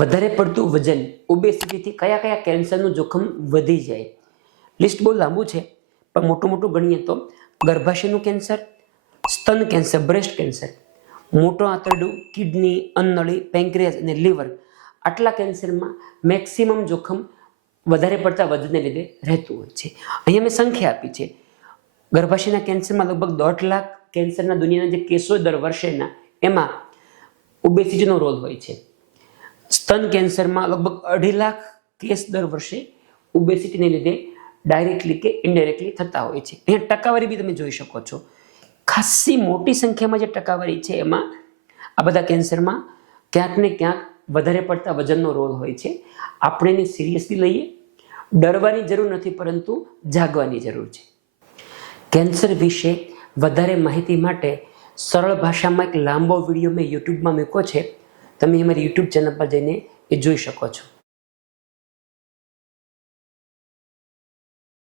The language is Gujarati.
વધારે પડતું વજન ઓબેસિટીથી કયા કયા કેન્સરનું જોખમ વધી જાય? લિસ્ટ બહુ લાંબુ છે, પણ મોટું ગણીએ તો ગર્ભાશયનું કેન્સર, સ્તન કેન્સર, બ્રેસ્ટ કેન્સર, મોટો આંતરડું, કિડની, અન્નનળી, પેન્ક્રિયાસ અને લીવર, આટલા કેન્સરમાં મેક્સિમમ જોખમ વધારે પડતા વજનને લીધે રહેતું હોય છે. અહીંયા મેં સંખ્યા આપી છે. ગર્ભાશયના કેન્સરમાં લગભગ 1.5 લાખ કેન્સરના દુનિયાના જે કેસો દર વર્ષેના, એમાં ઓબેસિટીનો રોલ હોય છે. સ્તન કેન્સરમાં લગભગ 2.5 લાખ કેસ દર વર્ષે ઓબેસિટીને લીધે ડાયરેક્ટલી કે ઇનડાયરેક્ટલી થતા હોય છે. અહીંયા ટકાવારી બી તમે જોઈ શકો છો. ખાસી મોટી સંખ્યામાં જે ટકાવારી છે એમાં આ બધા કેન્સરમાં ક્યાંક ને ક્યાંક વધારે પડતા વજનનો રોલ હોય છે. આપણે એને સિરિયસલી લઈએ, ડરવાની જરૂર નથી, પરંતુ જાગવાની જરૂર છે. કેન્સર વિશે વધારે માહિતી માટે સરળ ભાષામાં એક લાંબો વિડીયો મેં યુટ્યુબમાં મૂક્યો છે. તમે અમારી યુટ્યુબ ચેનલ પર જઈને એ જોઈ શકો છો.